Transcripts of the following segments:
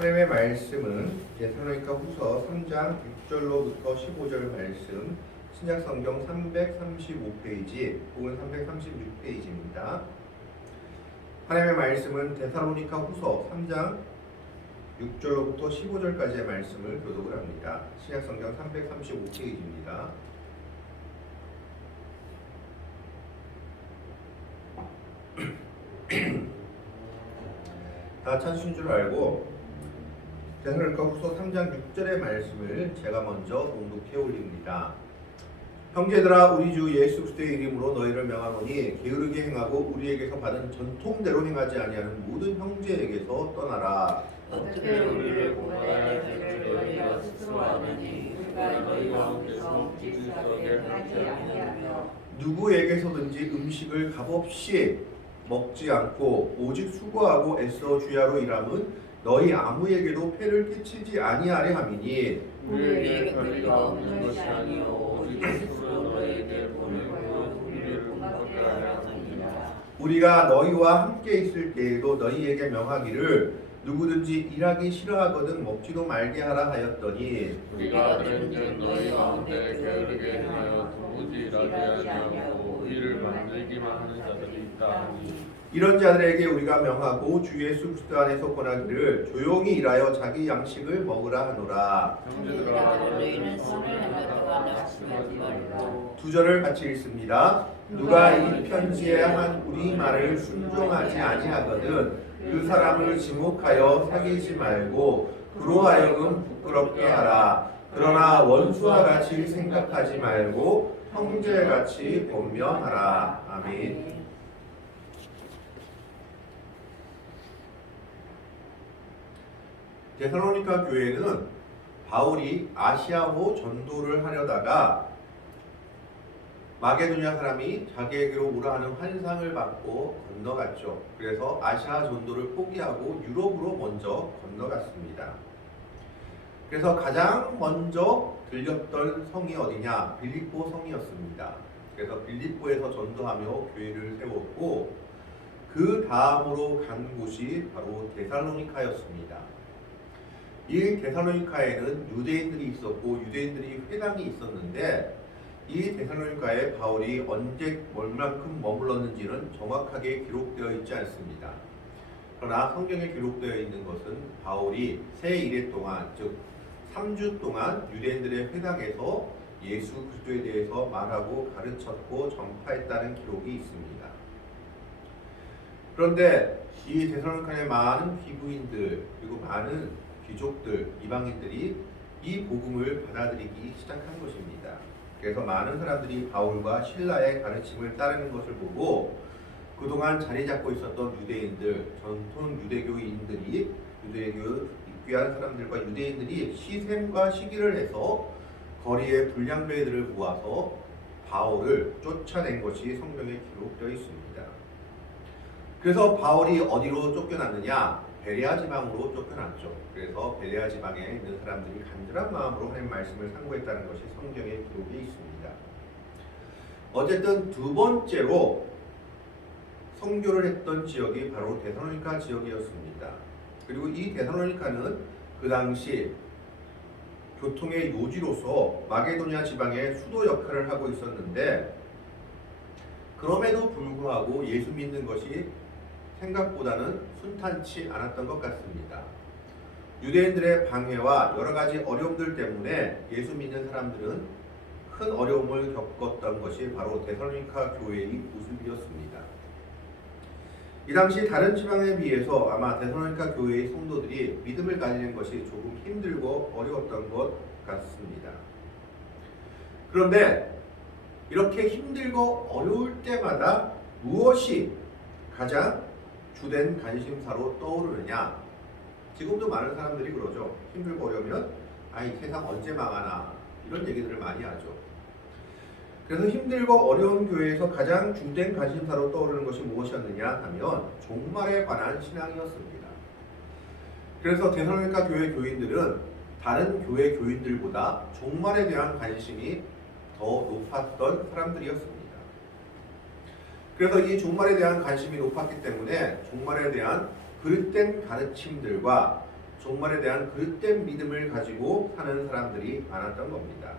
하나님의 말씀은 데살로니가 후서 3장 6절로부터 15절 말씀, 신약성경 335페이지 혹은 336페이지입니다. 하나님의 말씀은 데살로니가 후서 3장 6절로부터 15절까지의 말씀을 교독을 합니다. 신약성경 335페이지입니다. 다 찾으신 줄 알고 데살로니가 후서 3장 6절의 말씀을 제가 먼저 봉독해 올립니다. 형제들아, 우리 주 예수 그리스도의 이름으로 너희를 명하노니 게으르게 행하고 우리에게서 받은 전통대로 행하지 아니하는 모든 형제에게서 떠나라. 어떻게 우리를 공경하여 주를 너희가 스스로 아느니 우리가 너희 가운데서 질서하게 하지 아니하며 누구에게서든지 음식을 값없이 먹지 않고 오직 수고하고 애써 주야로 일함은 너희 아무에게도 폐를 끼치지 아니하려 함이니 우리에게 권리가 없는 것이 아니요 오직 스스로 너희에게 본을 보여 우리를 공경하게 하려 함이라. 우리가 너희와 함께 있을 때에도 너희에게 명하기를 누구든지 일하기 싫어하거든 먹지도 말게 하라 하였더니 우리가 들은즉 너희 가운데 게으르게 행하여 도무지 일하지 아니하고 의를 만들기만 하는 자들이 있다 하니 이런 자들에게 우리가 명하고 주 예수 그리스도 안에서 권하기를 조용히 일하여 자기 양식을 먹으라 하노라. 형제들아, 너희는 선을 행하다가 낙심하지 말고 2절을 같이 읽습니다. 누가 이 편지에 한 우리 말을 순종하지 아니하거든 그 사람을 지목하여 사귀지 말고 그로 하여금 부끄럽게 하라. 그러나 원수와 같이 생각하지 말고 형제같이 권면하라. 아멘. 데살로니가 교회는 바울이 아시아로 전도를 하려다가 마게도냐 사람이 자기에게로 오라 하는 환상을 받고 건너갔죠. 그래서 아시아 전도를 포기하고 유럽으로 먼저 건너갔습니다. 그래서 가장 먼저 들렸던 성이 어디냐? 빌립보 성이었습니다. 그래서 빌립보에서 전도하며 교회를 세웠고 그 다음으로 간 곳이 바로 데살로니카였습니다. 이 데살로니카에는 유대인들이 있었고 유대인들이 회당이 있었는데 이 데살로니카에 바울이 언제 얼만큼 머물렀는지는 정확하게 기록되어 있지 않습니다. 그러나 성경에 기록되어 있는 것은 바울이 새 이래 동안 즉 3주 동안 유대인들의 회당에서 예수 그리스도에 대해서 말하고 가르쳤고 전파했다는 기록이 있습니다. 그런데 이 데살로니카의 많은 귀부인들 그리고 많은 귀족들, 이방인들이 이 복음을 받아들이기 시작한 것입니다. 그래서 많은 사람들이 바울과 실라의 가르침을 따르는 것을 보고 그동안 자리 잡고 있었던 유대인들, 전통 유대교인들이 유대교 입교한 사람들과 유대인들이 시샘과 시기를 해서 거리에 불량배들을 모아서 바울을 쫓아낸 것이 성경에 기록되어 있습니다. 그래서 바울이 어디로 쫓겨났느냐? 베레아 지방으로 쫓겨났죠. 그래서 베레아 지방에 있는 사람들이 간절한 마음으로 하나님 말씀을 상고했다는 것이 성경에 기록이 있습니다. 어쨌든 두 번째로 선교를 했던 지역이 바로 데살로니카 지역이었습니다. 그리고 이 데살로니카는 그 당시 교통의 요지로서 마게도냐 지방의 수도 역할을 하고 있었는데 그럼에도 불구하고 예수 믿는 것이 생각보다는 순탄치 않았던 것 같습니다. 유대인들의 방해와 여러 가지 어려움들 때문에 예수 믿는 사람들은 큰 어려움을 겪었던 것이 바로 데살로니카 교회의 모습이었습니다. 이 당시 다른 지방에 비해서 아마 데살로니카 교회의 성도들이 믿음을 가지는 것이 조금 힘들고 어려웠던 것 같습니다. 그런데 이렇게 힘들고 어려울 때마다 무엇이 가장 주된 관심사로 떠오르느냐? 지금도 많은 사람들이 그러죠. 힘들고 어려우면 이 세상 언제 망하나 이런 얘기들을 많이 하죠. 그래서 힘들고 어려운 교회에서 가장 주된 관심사로 떠오르는 것이 무엇이었느냐 하면 종말에 관한 신앙이었습니다. 그래서 데살로니가 교회 교인들은 다른 교회 교인들보다 종말에 대한 관심이 더 높았던 사람들이었습니다. 그래서 이 종말에 대한 관심이 높았기 때문에 종말에 대한 그릇된 가르침들과 종말에 대한 그릇된 믿음을 가지고 사는 사람들이 많았던 겁니다.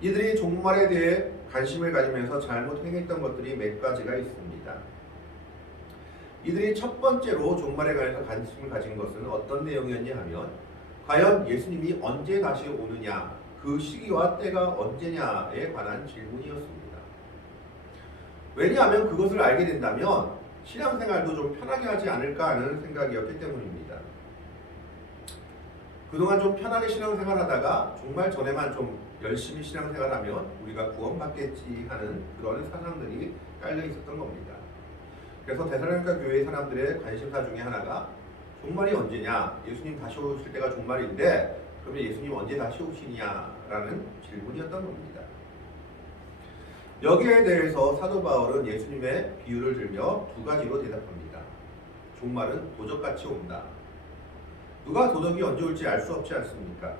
이들이 종말에 대해 관심을 가지면서 잘못 행했던 것들이 몇 가지가 있습니다. 이들이 첫 번째로 종말에 관해서 관심을 가진 것은 어떤 내용이었냐 하면 과연 예수님이 언제 다시 오느냐, 그 시기와 때가 언제냐에 관한 질문이었습니다. 왜냐하면 그것을 알게 된다면 신앙생활도 좀 편하게 하지 않을까 하는 생각이었기 때문입니다. 그동안 좀 편하게 신앙생활하다가 정말 전에만 좀 열심히 신앙생활하면 우리가 구원받겠지 하는 그런 사상들이 깔려 있었던 겁니다. 그래서 데살로니가 교회 사람들의 관심사 중에 하나가 종말이 언제냐, 예수님 다시 오실 때가 종말인데 그러면 예수님 언제 다시 오시냐라는 질문이었던 겁니다. 여기에 대해서 사도 바울은 예수님의 비유를 들며 두 가지로 대답합니다. 종말은 도적같이 온다. 누가 도적이 언제 올지 알 수 없지 않습니까?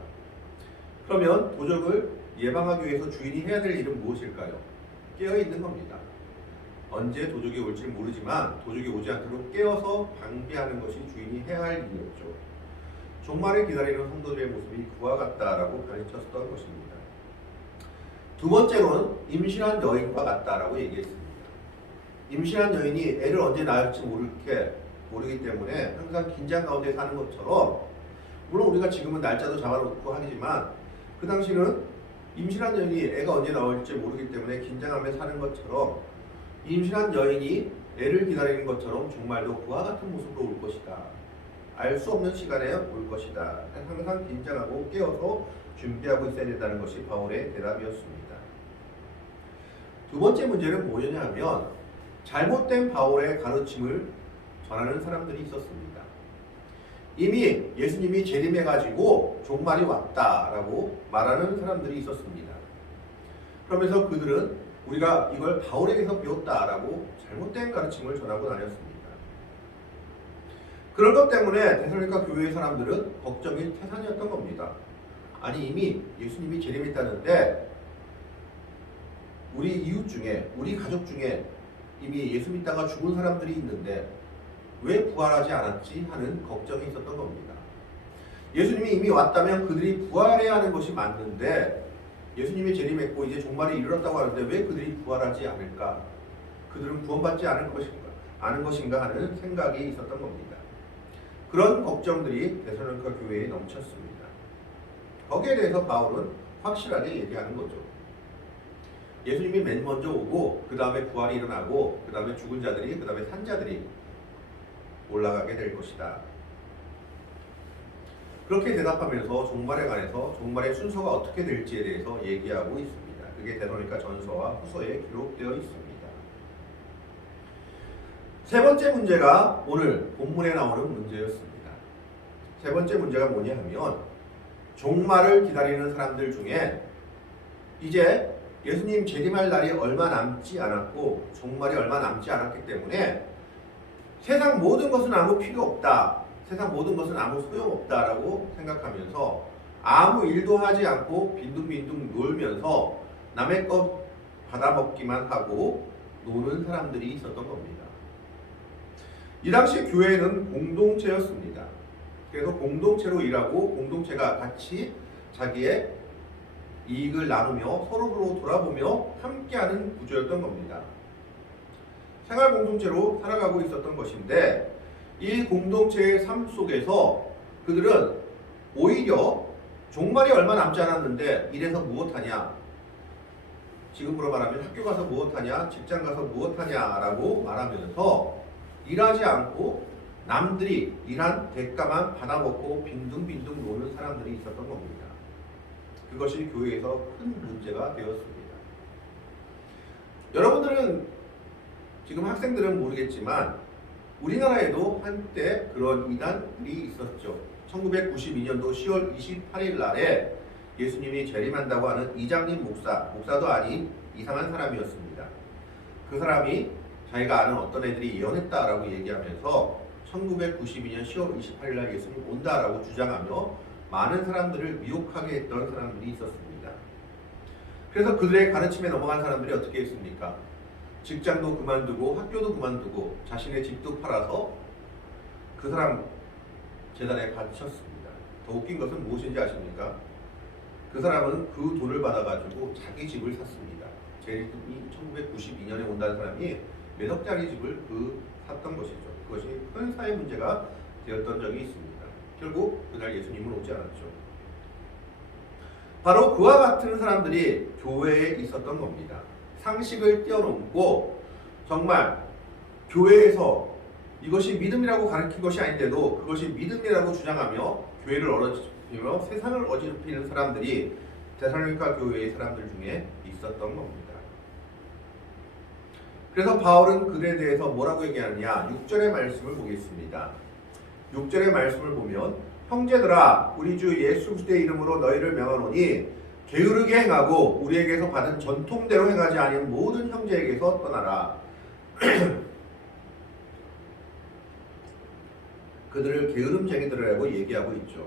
그러면 도적을 예방하기 위해서 주인이 해야 될 일은 무엇일까요? 깨어있는 겁니다. 언제 도적이 올지 모르지만 도적이 오지 않도록 깨어서 방비하는 것이 주인이 해야 할 일이었죠. 종말을 기다리는 성도들의 모습이 그와 같다라고 가르쳤던 것입니다. 두 번째로는 임신한 여인과 같다라고 얘기했습니다. 임신한 여인이 애를 언제 낳을지 모르기 때문에 항상 긴장 가운데 사는 것처럼, 물론 우리가 지금은 날짜도 잡아놓고 하지만 그 당시는 임신한 여인이 애가 언제 나올지 모르기 때문에 긴장하며 사는 것처럼 임신한 여인이 애를 기다리는 것처럼 종말도 그와 같은 모습으로 올 것이다. 알 수 없는 시간에 올 것이다. 항상 긴장하고 깨어서 준비하고 있어야 된다는 것이 바울의 대답이었습니다. 두 번째 문제는 뭐냐 하면 잘못된 바울의 가르침을 전하는 사람들이 있었습니다. 이미 예수님이 재림해가지고 종말이 왔다라고 말하는 사람들이 있었습니다. 그러면서 그들은 우리가 이걸 바울에게서 배웠다라고 잘못된 가르침을 전하고 다녔습니다. 그런 것 때문에 데살로니가 교회의 사람들은 걱정이 태산이었던 겁니다. 아니 이미 예수님이 재림했다는데 우리 이웃 중에, 우리 가족 중에 이미 예수 믿다가 죽은 사람들이 있는데 왜 부활하지 않았지 하는 걱정이 있었던 겁니다. 예수님이 이미 왔다면 그들이 부활해야 하는 것이 맞는데 예수님이 재림했고 이제 종말이 이르렀다고 하는데 왜 그들이 부활하지 않을까? 그들은 구원받지 않을 것인가 하는 생각이 있었던 겁니다. 그런 걱정들이 데살로니가 교회에 넘쳤습니다. 거기에 대해서 바울은 확실하게 얘기하는 거죠. 예수님이 맨 먼저 오고 그 다음에 부활이 일어나고 그 다음에 죽은 자들이, 그 다음에 산 자들이 올라가게 될 것이다. 그렇게 대답하면서 종말에 관해서 종말의 순서가 어떻게 될지에 대해서 얘기하고 있습니다. 그게 데살로니가 전서와 후서에 기록되어 있습니다. 세 번째 문제가 오늘 본문에 나오는 문제였습니다. 세 번째 문제가 뭐냐 하면 종말을 기다리는 사람들 중에 이제 예수님 재림할 날이 얼마 남지 않았고 종말이 얼마 남지 않았기 때문에 세상 모든 것은 아무 필요 없다, 세상 모든 것은 아무 소용없다라고 생각하면서 아무 일도 하지 않고 빈둥빈둥 놀면서 남의 것 받아먹기만 하고 노는 사람들이 있었던 겁니다. 이 당시 교회는 공동체였습니다. 그래서 공동체로 일하고 공동체가 같이 자기의 이익을 나누며 서로서로 돌아보며 함께하는 구조였던 겁니다. 생활 공동체로 살아가고 있었던 것인데 이 공동체의 삶 속에서 그들은 오히려 종말이 얼마 남지 않았는데 이래서 무엇하냐, 지금으로 말하면 학교 가서 무엇하냐, 직장 가서 무엇하냐라고 말하면서 일하지 않고 남들이 일한 대가만 받아먹고 빈둥빈둥 노는 사람들이 있었던 겁니다. 그것이 교회에서 큰 문제가 되었습니다. 여러분들은 지금 학생들은 모르겠지만 우리나라에도 한때 그런 이단이 있었죠. 1992년도 10월 28일 날에 예수님이 재림한다고 하는 이장님 목사도 아닌 이상한 사람이었습니다. 그 사람이 자기가 아는 어떤 애들이 예언했다라고 얘기하면서 1992년 10월 28일 날 예수님 온다라고 주장하며 많은 사람들을 미혹하게 했던 사람들이 있었습니다. 그래서 그들의 가르침에 넘어간 사람들이 어떻게 했습니까? 직장도 그만두고 학교도 그만두고 자신의 집도 팔아서 그 사람 제단에 바쳤습니다. 더 웃긴 것은 무엇인지 아십니까? 그 사람은 그 돈을 받아가지고 자기 집을 샀습니다. 제림이 1992년에 온다는 사람이 몇 억짜리 집을 샀던 것이죠. 그것이 큰 사회 문제가 되었던 적이 있습니다. 결국 그날 예수님은 오지 않았죠. 바로 그와 같은 사람들이 교회에 있었던 겁니다. 상식을 뛰어넘고 정말 교회에서 이것이 믿음이라고 가르친 것이 아닌데도 그것이 믿음이라고 주장하며 교회를 어지럽히며 세상을 어지럽히는 사람들이 데살로니가 교회의 사람들 중에 있었던 겁니다. 그래서 바울은 그들에 대해서 뭐라고 얘기하느냐, 6절의 말씀을 보겠습니다. 6절의 말씀을 보면 형제들아 우리 주 예수 그리스도의 이름으로 너희를 명하노니 게으르게 행하고 우리에게서 받은 전통대로 행하지 아니한 모든 형제에게서 떠나라. 그들을 게으름쟁이들이라고 얘기하고 있죠.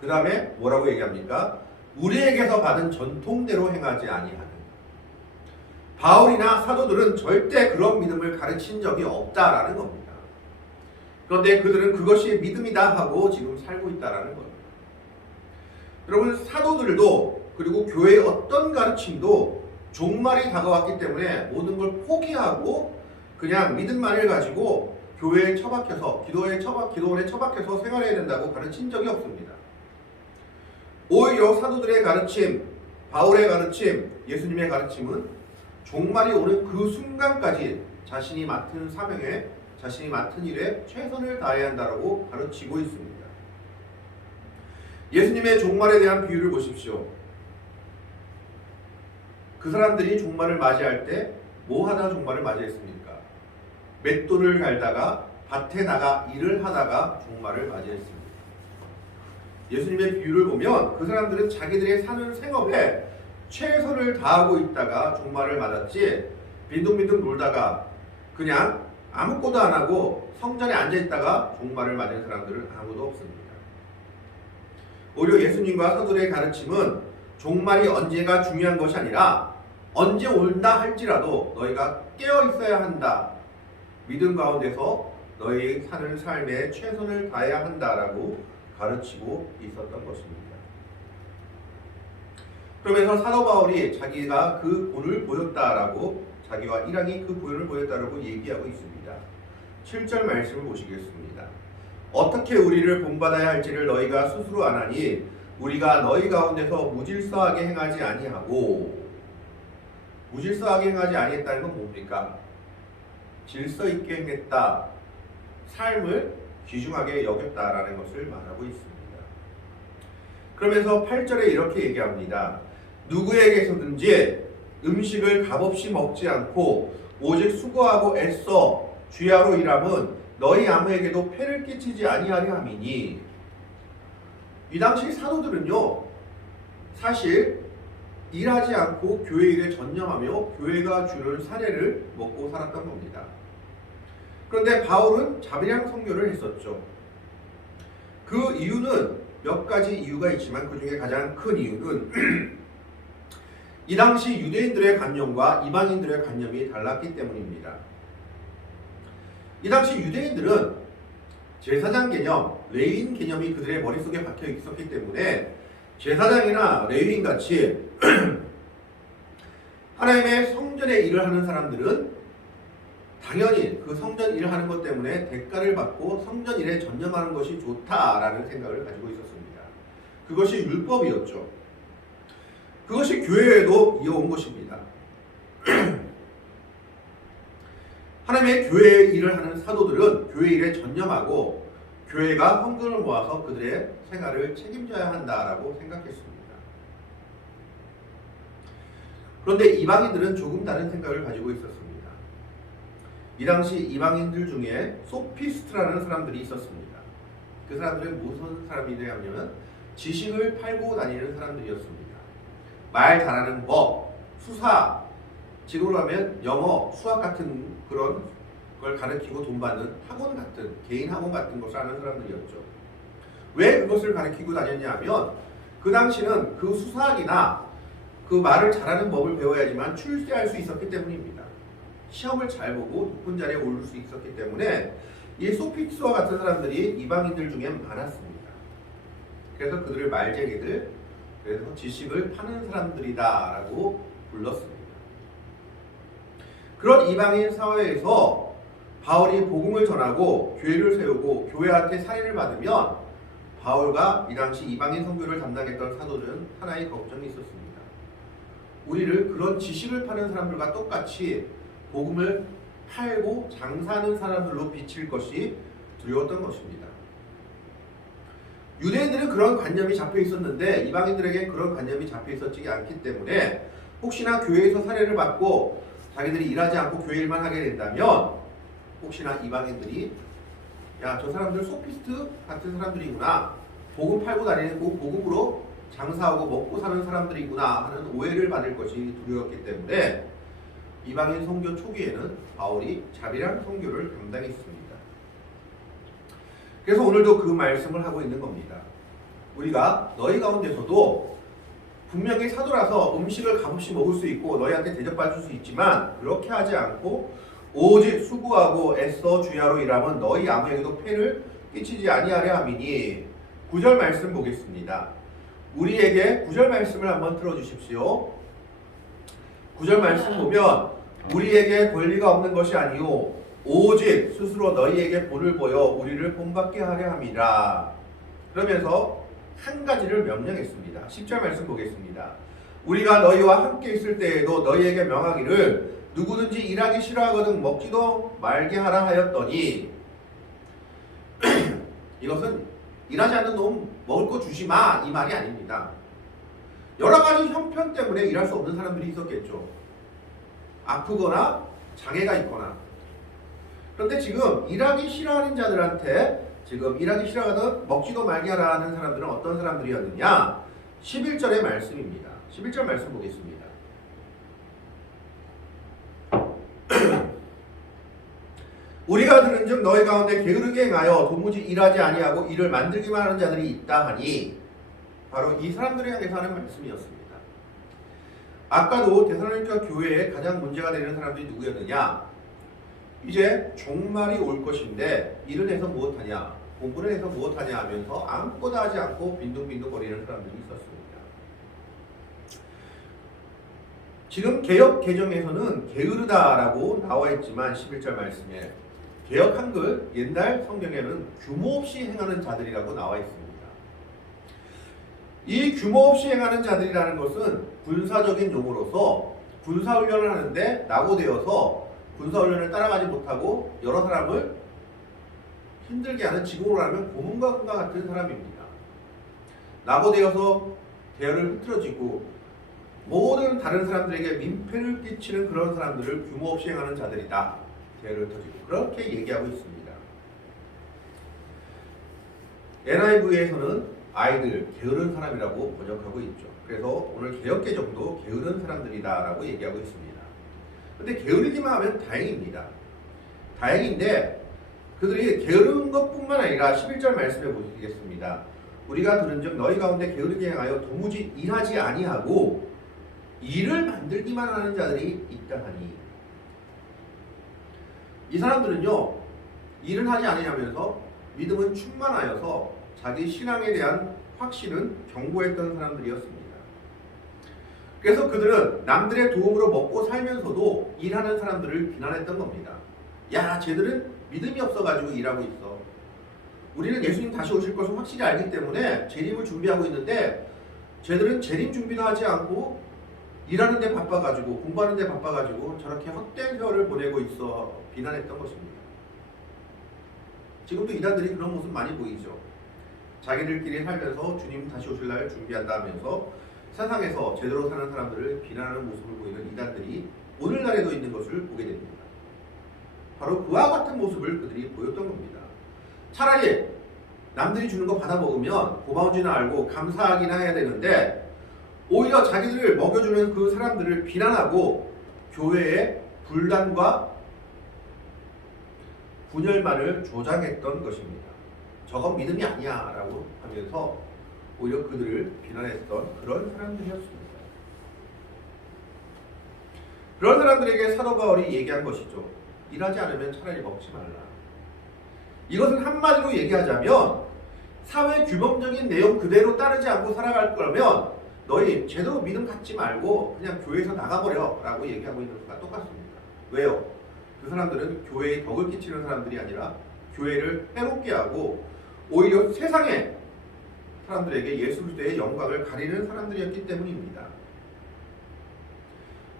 그 다음에 뭐라고 얘기합니까? 우리에게서 받은 전통대로 행하지 아니하는. 바울이나 사도들은 절대 그런 믿음을 가르친 적이 없다라는 겁니다. 그런데 그들은 그것이 믿음이다 하고 지금 살고 있다라는 겁니다. 여러분, 사도들도 그리고 교회의 어떤 가르침도 종말이 다가왔기 때문에 모든 걸 포기하고 그냥 믿음만을 가지고 교회에 처박혀서 기도원에 처박혀서 생활해야 된다고 가르친 적이 없습니다. 오히려 사도들의 가르침, 바울의 가르침, 예수님의 가르침은 종말이 오는 그 순간까지 자신이 맡은 사명에, 자신이 맡은 일에 최선을 다해야 한다고 가르치고 있습니다. 예수님의 종말에 대한 비유를 보십시오. 그 사람들이 종말을 맞이할 때 뭐 하다가 종말을 맞이했습니까? 맷돌을 갈다가 밭에 나가 일을 하다가 종말을 맞이했습니다. 예수님의 비유를 보면 그 사람들은 자기들의 사는 생업에 최선을 다하고 있다가 종말을 맞았지, 빈둥빈둥 놀다가 그냥 아무것도 안 하고 성전에 앉아있다가 종말을 맞은 사람들은 아무도 없습니다. 오히려 예수님과 사도들의 가르침은 종말이 언제가 중요한 것이 아니라 언제 온다 할지라도 너희가 깨어 있어야 한다. 믿음 가운데서 너희 사는 삶에 최선을 다해야 한다라고 가르치고 있었던 것입니다. 그러면서 사도 바울이 자기가 그 본을 보였다라고, 자기와 일왕이 그 본을 보였다라고 얘기하고 있습니다. 7절 말씀을 보시겠습니다. 어떻게 우리를 본받아야 할지를 너희가 스스로 아나니 우리가 너희 가운데서 무질서하게 행하지 아니하고. 무질서하게 행하지 아니했다는 건 뭡니까? 질서 있게 행했다. 삶을 귀중하게 여겼다라는 것을 말하고 있습니다. 그러면서 8절에 이렇게 얘기합니다. 누구에게서든지 음식을 값없이 먹지 않고 오직 수고하고 애써 주야로 일함은 너희 아무에게도 폐를 끼치지 아니하려 함이니. 이 당시 사도들은요, 사실 일하지 않고 교회 일에 전념하며 교회가 주는 사례를 먹고 살았던 겁니다. 그런데 바울은 자비랑 선교를 했었죠. 그 이유는 몇 가지 이유가 있지만 그 중에 가장 큰 이유는 이 당시 유대인들의 관념과 이방인들의 관념이 달랐기 때문입니다. 이 당시 유대인들은 제사장 개념, 레위인 개념이 그들의 머릿속에 박혀 있었기 때문에 제사장이나 레위인 같이 하나님의 성전의 일을 하는 사람들은 당연히 그 성전 일을 하는 것 때문에 대가를 받고 성전 일에 전념하는 것이 좋다라는 생각을 가지고 있었습니다. 그것이 율법이었죠. 그것이 교회에도 이어온 것입니다. 하나님의 교회 일을 하는 사도들은 교회 일에 전념하고 교회가 헌금을 모아서 그들의 생활을 책임져야 한다라고 생각했습니다. 그런데 이방인들은 조금 다른 생각을 가지고 있었습니다. 이 당시 이방인들 중에 소피스트라는 사람들이 있었습니다. 그 사람들은 무슨 사람이냐면 지식을 팔고 다니는 사람들이었습니다. 말 잘하는 법, 수사, 지금으로 하면 영어, 수학 같은 그런 걸 가르치고 돈 받는 학원 같은, 개인 학원 같은 것을 하는 사람들이었죠. 왜 그것을 가르치고 다녔냐 하면 그 당시는 그 수사학이나 그 말을 잘하는 법을 배워야지만 출세할 수 있었기 때문입니다. 시험을 잘 보고 높은 자리에 오를 수 있었기 때문에 이 소픽스와 같은 사람들이 이방인들 중에 많았습니다. 그래서 그들을 말제기들, 그래서 지식을 파는 사람들이다라고 불렀습니다. 그런 이방인 사회에서 바울이 복음을 전하고 교회를 세우고 교회한테 살인을 받으면 바울과 이 당시 이방인 선교를 담당했던 사도들은 하나의 걱정이 있었습니다. 우리를 그런 지식을 파는 사람들과 똑같이 복음을 팔고 장사하는 사람들로 비칠 것이 두려웠던 것입니다. 유대인들은 그런 관념이 잡혀 있었는데 이방인들에게 그런 관념이 잡혀 있었지 않기 때문에 혹시나 교회에서 살해를 받고 자기들이 일하지 않고 교회 일만 하게 된다면 혹시나 이방인들이 야, 저 사람들 소피스트 같은 사람들이구나, 복음 팔고 다니는 그 복음으로 장사하고 먹고 사는 사람들이구나 하는 오해를 받을 것이 두려웠기 때문에 이방인 선교 초기에는 바울이 자비랑 선교를 담당했습니다. 그래서 오늘도 그 말씀을 하고 있는 겁니다. 우리가 너희 가운데서도 분명히 사도라서 음식을 값없이 먹을 수 있고 너희한테 대접받을 수 있지만 그렇게 하지 않고 오직 수고하고 애써 주야로 일하면 너희 아무에게도 폐를 끼치지 아니하려 함이니. 9절 말씀 보겠습니다. 우리에게 9절 말씀을 한번 틀어주십시오. 9절 말씀 보면 우리에게 권리가 없는 것이 아니요 오직 스스로 너희에게 본을 보여 우리를 본받게 하려 함이라. 그러면서 한 가지를 명령했습니다. 10절 말씀 보겠습니다. 우리가 너희와 함께 있을 때에도 너희에게 명하기를 누구든지 일하기 싫어하거든 먹지도 말게 하라 하였더니 이것은 일하지 않는 놈 먹을 거 주지 마, 이 말이 아닙니다. 여러 가지 형편 때문에 일할 수 없는 사람들이 있었겠죠. 아프거나 장애가 있거나. 그런데 지금 일하기 싫어하는 자들한테 지금 일하기 싫어하거든 먹지도 말게 하라는 사람들은 어떤 사람들이었느냐? 11절의 말씀입니다. 11절 말씀 보겠습니다. 우리가 들은즉 너희 가운데 게으르게 행하여 도무지 일하지 아니하고 일을 만들기만 하는 자들이 있다 하니, 바로 이 사람들을 향해서 하는 말씀이었습니다. 아까도 데살로니가 교회에 가장 문제가 되는 사람들이 누구였느냐? 이제 종말이 올 것인데 일을 해서 무엇하냐, 공부를 해서 무엇하냐 하면서 아무것도 하지 않고 빈둥빈둥 거리는 사람들이 있었습니다. 지금 개역 개정에서는 게으르다라고 나와 있지만 11절 말씀에 개역 한글 옛날 성경에는 규모 없이 행하는 자들이라고 나와 있습니다. 이 규모 없이 행하는 자들이라는 것은 군사적인 용어로서 군사훈련을 하는데 낙오되어서 군사훈련을 따라가지 못하고 여러 사람을 힘들게 하는, 지금으로 하면 고문관과 같은 사람입니다. 낙오되어서 대열을 흐트러지고 모든 다른 사람들에게 민폐를 끼치는 그런 사람들을 규모 없이 행하는 자들이다. 대열을 흩어지고 그렇게 얘기하고 있습니다. NIV에서는 아이들, 게으른 사람이라고 번역하고 있죠. 그래서 오늘 개역개정도 게으른 사람들이다라고 얘기하고 있습니다. 근데 게으르기만 하면 다행입니다. 다행인데 그들이 게으른 것뿐만 아니라 11절 말씀해 보시겠습니다. 우리가 들은즉 너희 가운데 게으르게 행하여 도무지 일하지 아니하고 일을 만들기만 하는 자들이 있다 하니. 이 사람들은요, 일은 하지 아니하면서 믿음은 충만하여서 자기 신앙에 대한 확신은 견고했던 사람들이었습니다. 그래서 그들은 남들의 도움으로 먹고 살면서도 일하는 사람들을 비난했던 겁니다. 야, 쟤들은 믿음이 없어가지고 일하고 있어. 우리는 예수님 다시 오실 것을 확실히 알기 때문에 재림을 준비하고 있는데 쟤들은 재림 준비도 하지 않고 일하는 데 바빠가지고 공부하는 데 바빠가지고 저렇게 헛된 세월을 보내고 있어 비난했던 것입니다. 지금도 이단들이 그런 모습 많이 보이죠. 자기들끼리 살면서 주님 다시 오실 날 준비한다 하면서 세상에서 제대로 사는 사람들을 비난하는 모습을 보이는 이단들이 오늘날에도 있는 것을 보게 됩니다. 바로 그와 같은 모습을 그들이 보였던 겁니다. 차라리 남들이 주는 거 받아 먹으면 고마운지는 알고 감사하기나 해야 되는데 오히려 자기들을 먹여주는 그 사람들을 비난하고 교회의 분란과 분열만을 조장했던 것입니다. 저건 믿음이 아니야 라고 하면서 오히려 그들을 비난했던 그런 사람들이었습니다. 그런 사람들에게 사도 바울이 얘기한 것이죠. 일하지 않으면 차라리 먹지 말라. 이것은 한마디로 얘기하자면 사회 규범적인 내용 그대로 따르지 않고 살아갈 거라면 너희 제대로 믿음 갖지 말고 그냥 교회에서 나가버려 라고 얘기하고 있는 것과 똑같습니다. 왜요? 그 사람들은 교회에 덕을 끼치는 사람들이 아니라 교회를 해롭게 하고 오히려 세상에 사람들에게 예수 그리스도의 영광을 가리는 사람들이었기 때문입니다.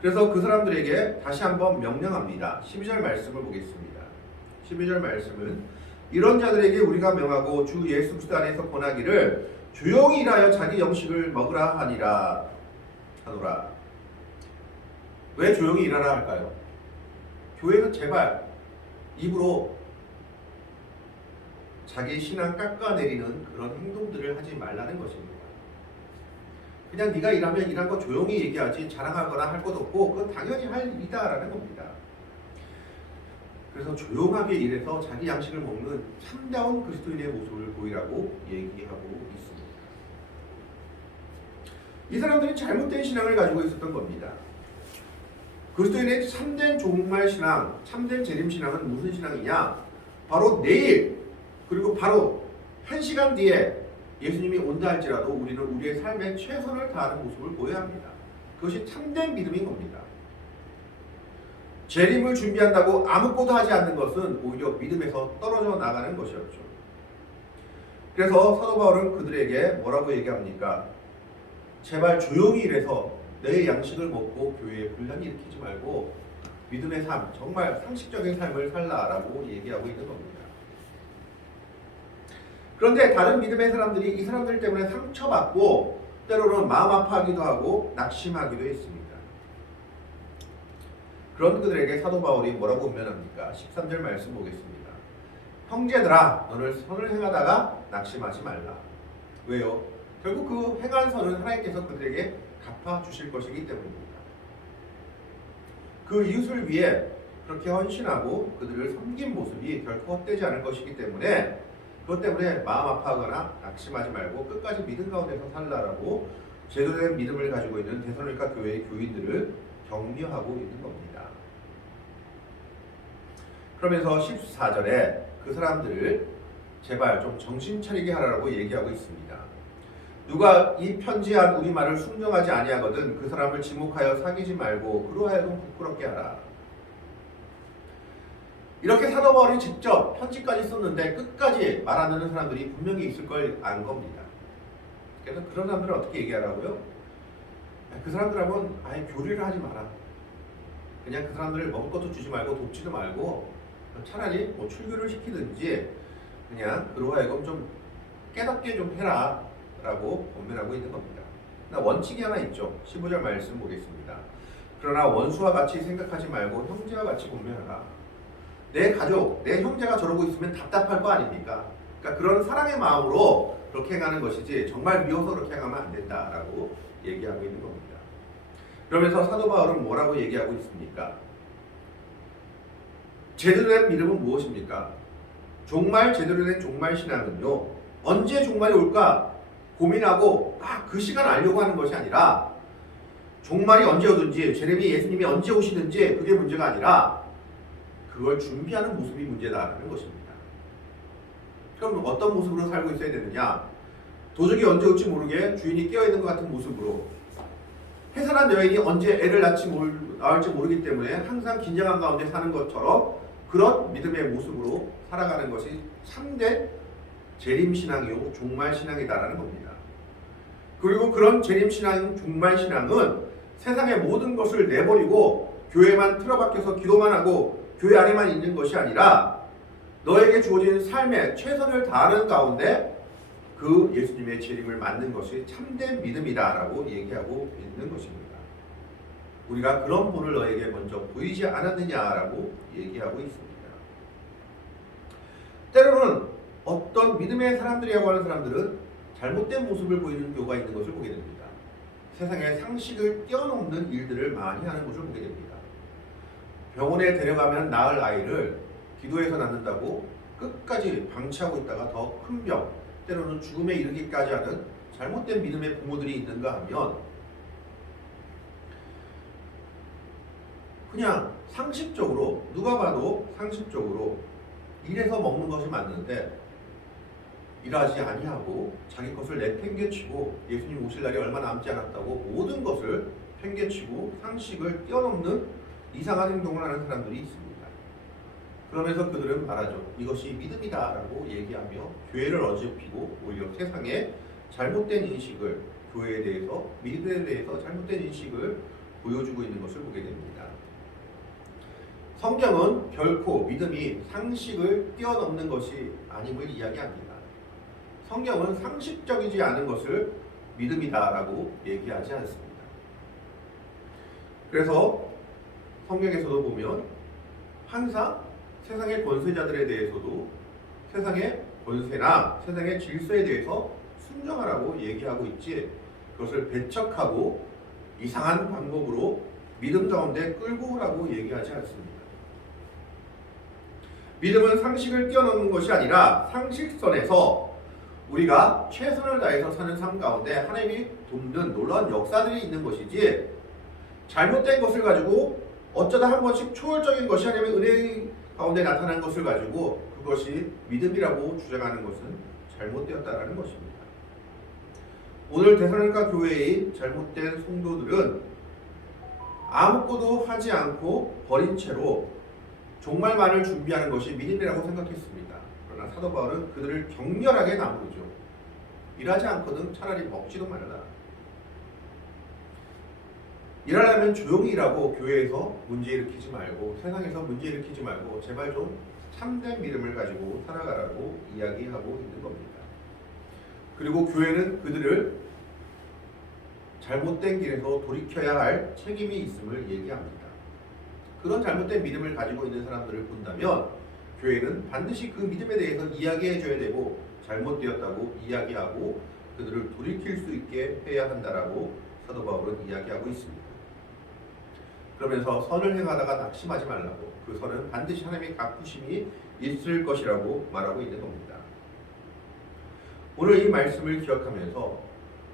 그래서 그 사람들에게 다시 한번 명령합니다. 12절 말씀을 보겠습니다. 12절 말씀은 이런 자들에게 우리가 명하고 주 예수 그리스도 안에서 권하기를 조용히 일하여 자기 영식을 먹으라 하노라. 왜 조용히 일하라 할까요? 교회는 제발 입으로 자기 신앙 깎아내리는 그런 행동들을 하지 말라는 것입니다. 그냥 네가 일하면 일한 거 조용히 얘기하지 자랑하거나 할 것도 없고 그건 당연히 할 일이다라는 겁니다. 그래서 조용하게 일해서 자기 양식을 먹는 참다운 그리스도인의 모습을 보이라고 얘기하고 있습니다. 이 사람들이 잘못된 신앙을 가지고 있었던 겁니다. 그리스도인의 참된 종말 신앙, 참된 재림 신앙은 무슨 신앙이냐? 바로 내일 그리고 바로 1시간 뒤에 예수님이 온다 할지라도 우리는 우리의 삶에 최선을 다하는 모습을 보여야 합니다. 그것이 참된 믿음인 겁니다. 재림을 준비한다고 아무것도 하지 않는 것은 오히려 믿음에서 떨어져 나가는 것이었죠. 그래서 사도 바울은 그들에게 뭐라고 얘기합니까? 제발 조용히 일해서 내 양식을 먹고 교회에 분란이 일으키지 말고 믿음의 삶, 정말 상식적인 삶을 살라라고 얘기하고 있는 겁니다. 그런데 다른 믿음의 사람들이 이 사람들 때문에 상처받고 때로는 마음 아파하기도 하고 낙심하기도 했습니다. 그런 그들에게 사도 바울이 뭐라고 운면합니까? 13절 말씀 보겠습니다. 형제들아, 너는 선을 행하다가 낙심하지 말라. 왜요? 결국 그 행한 선은 하나님께서 그들에게 갚아주실 것이기 때문입니다. 그 이웃을 위해 그렇게 헌신하고 그들을 섬긴 모습이 결코 헛되지 않을 것이기 때문에 그것 때문에 마음 아파하거나 낙심하지 말고 끝까지 믿음 가운데서 살라라고 제대로 된 믿음을 가지고 있는 데살로니가 교회의 교인들을 격려하고 있는 겁니다. 그러면서 14절에 그 사람들을 제발 좀 정신 차리게 하라고 얘기하고 있습니다. 누가 이 편지한 우리 말을 순종하지 아니하거든 그 사람을 지목하여 사귀지 말고 그로 하여금 부끄럽게 하라. 이렇게 사도 바울이 직접 편지까지 썼는데 끝까지 말 안 듣는 사람들이 분명히 있을 걸 안 겁니다. 그래서 그런 사람들은 어떻게 얘기하라고요? 그 사람들하고는 아예 교류를 하지 마라. 그냥 그 사람들을 먹을 것도 주지 말고 돕지도 말고 차라리 뭐 출교를 시키든지 그냥 그로 하여금 좀 깨닫게 좀 해라 라고 권면하고 있는 겁니다. 원칙이 하나 있죠. 15절 말씀 보겠습니다. 그러나 원수와 같이 생각하지 말고 형제와 같이 권면하라. 내 가족, 내 형제가 저러고 있으면 답답할 거 아닙니까? 그러니까 그런 사랑의 마음으로 그렇게 행하는 것이지 정말 미워서 그렇게 행하면 안 된다라고 얘기하고 있는 겁니다. 그러면서 사도 바울은 뭐라고 얘기하고 있습니까? 제대로 된 믿음은 무엇입니까? 정말 제대로 된 종말 신앙은요, 언제 종말이 올까 고민하고 그 시간 알려고 하는 것이 아니라 종말이 언제 오든지 재림이 예수님이 언제 오시든지 그게 문제가 아니라 그걸 준비하는 모습이 문제다라는 것입니다. 그럼 어떤 모습으로 살고 있어야 되느냐? 도적이 언제 올지 모르게 주인이 깨어있는 것 같은 모습으로, 해산한 여인이 언제 애를 낳을지 모르기 때문에 항상 긴장한 가운데 사는 것처럼 그런 믿음의 모습으로 살아가는 것이 참된 재림신앙이요 종말신앙이다라는 겁니다. 그리고 그런 재림신앙, 종말신앙은 세상의 모든 것을 내버리고 교회만 틀어박혀서 기도만 하고 교회 안에만 있는 것이 아니라 너에게 주어진 삶에 최선을 다하는 가운데 그 예수님의 재림을 맞는 것이 참된 믿음이다라고 얘기하고 있는 것입니다. 우리가 그런 분을 너에게 먼저 보이지 않았느냐라고 얘기하고 있습니다. 때로는 어떤 믿음의 사람들이라고 하는 사람들은 잘못된 모습을 보이는 경우가 있는 것을 보게 됩니다. 세상의 상식을 뛰어넘는 일들을 많이 하는 것을 보게 됩니다. 병원에 데려가면 나을 아이를 기도해서 낳는다고 끝까지 방치하고 있다가 더 큰 병, 때로는 죽음에 이르기까지 하는 잘못된 믿음의 부모들이 있는가 하면 그냥 상식적으로, 누가 봐도 상식적으로 일해서 먹는 것이 맞는데 일하지 아니하고 자기 것을 내팽개치고 예수님 오실 날이 얼마 남지 않았다고 모든 것을 팽개치고 상식을 뛰어넘는 이상한 행동을 하는 사람들이 있습니다. 그러면서 그들은 말하죠. 이것이 믿음이다라고 얘기하며 교회를 어지럽히고 오히려 세상에 잘못된 인식을, 교회에 대해서, 믿음에 대해서 잘못된 인식을 보여주고 있는 것을 보게 됩니다. 성경은 결코 믿음이 상식을 뛰어넘는 것이 아님을 이야기합니다. 성경은 상식적이지 않은 것을 믿음이다라고 얘기하지 않습니다. 그래서 성경에서도 보면 항상 세상의 권세자들에 대해서도 세상의 권세나 세상의 질서에 대해서 순종하라고 얘기하고 있지, 그것을 배척하고 이상한 방법으로 믿음 가운데 끌고 오라고 얘기하지 않습니다. 믿음은 상식을 뛰어넘는 것이 아니라 상식선에서 우리가 최선을 다해서 사는 삶 가운데 하나님이 돕는 놀라운 역사들이 있는 것이지, 잘못된 것을 가지고 어쩌다 한 번씩 초월적인 것이 하나님의 은혜 가운데 나타난 것을 가지고 그것이 믿음이라고 주장하는 것은 잘못되었다는 것입니다. 오늘 데살로니가 교회의 잘못된 성도들은 아무것도 하지 않고 버린 채로 종말만을 준비하는 것이 믿음이라고 생각했습니다. 그러나 사도 바울은 그들을 격렬하게 나무르죠. 일하지 않거든 차라리 먹지도 말라. 일하려면 조용히 일하고 교회에서 문제 일으키지 말고 세상에서 문제 일으키지 말고 제발 좀 참된 믿음을 가지고 살아가라고 이야기하고 있는 겁니다. 그리고 교회는 그들을 잘못된 길에서 돌이켜야 할 책임이 있음을 얘기합니다. 그런 잘못된 믿음을 가지고 있는 사람들을 본다면 교회는 반드시 그 믿음에 대해서 이야기해줘야 되고 잘못되었다고 이야기하고 그들을 돌이킬 수 있게 해야 한다라고 사도 바울은 이야기하고 있습니다. 그러면서 선을 행하다가 낙심하지 말라고, 그 선은 반드시 하나님의 갚으심이 있을 것이라고 말하고 있는 겁니다. 오늘 이 말씀을 기억하면서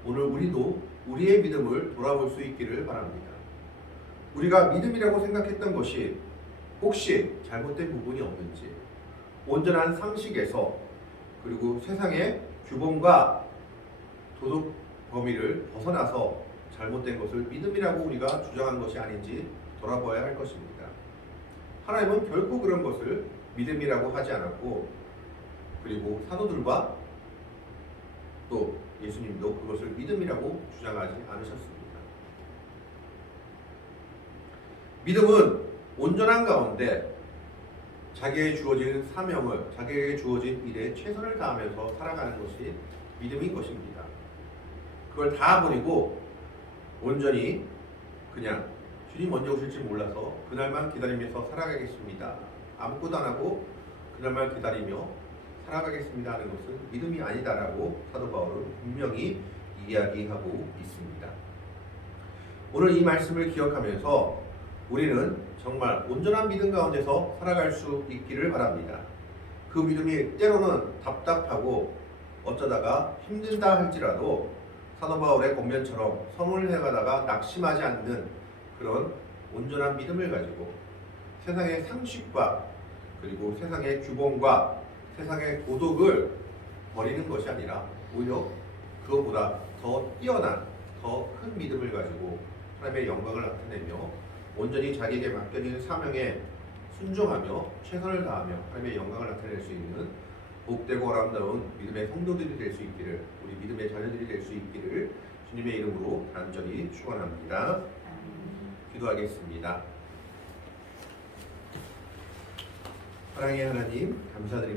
오늘 우리도 우리의 믿음을 돌아볼 수 있기를 바랍니다. 우리가 믿음이라고 생각했던 것이 혹시 잘못된 부분이 없는지, 온전한 상식에서 그리고 세상의 규범과 도덕 범위를 벗어나서 잘못된 것을 믿음이라고 우리가 주장한 것이 아닌지 돌아봐야 할 것입니다. 하나님은 결코 그런 것을 믿음이라고 하지 않았고, 그리고 사도들과 또 예수님도 그것을 믿음이라고 주장하지 않으셨습니다. 믿음은 온전한 가운데 자기에게 주어진 사명을, 자기에게 주어진 일에 최선을 다하면서 살아가는 것이 믿음인 것입니다. 그걸 다 버리고 온전히 그냥 주님 언제 오실지 몰라서 그날만 기다리면서 살아가겠습니다, 아무것도 안 하고 그날만 기다리며 살아가겠습니다 하는 것은 믿음이 아니다라고 사도 바울은 분명히 이야기하고 있습니다. 오늘 이 말씀을 기억하면서 우리는 정말 온전한 믿음 가운데서 살아갈 수 있기를 바랍니다. 그 믿음이 때로는 답답하고 어쩌다가 힘든다 할지라도 사도 바울의 권면처럼 선을 행하다가 낙심하지 않는 그런 온전한 믿음을 가지고 세상의 상식과 그리고 세상의 규범과 세상의 도덕을 버리는 것이 아니라 오히려 그것보다 더 뛰어난 더 큰 믿음을 가지고 하나님의 영광을 나타내며 온전히 자기에게 맡겨진 사명에 순종하며 최선을 다하며 하나님의 영광을 나타낼 수 있는 복되고 아름다운 믿음의 성도들이 될 수 있기를, 우리 믿음의 자녀들이 될 수 있기를 주님의 이름으로 간절히 축원합니다. 기도하겠습니다. 사랑의 하나님, 감사드립니다.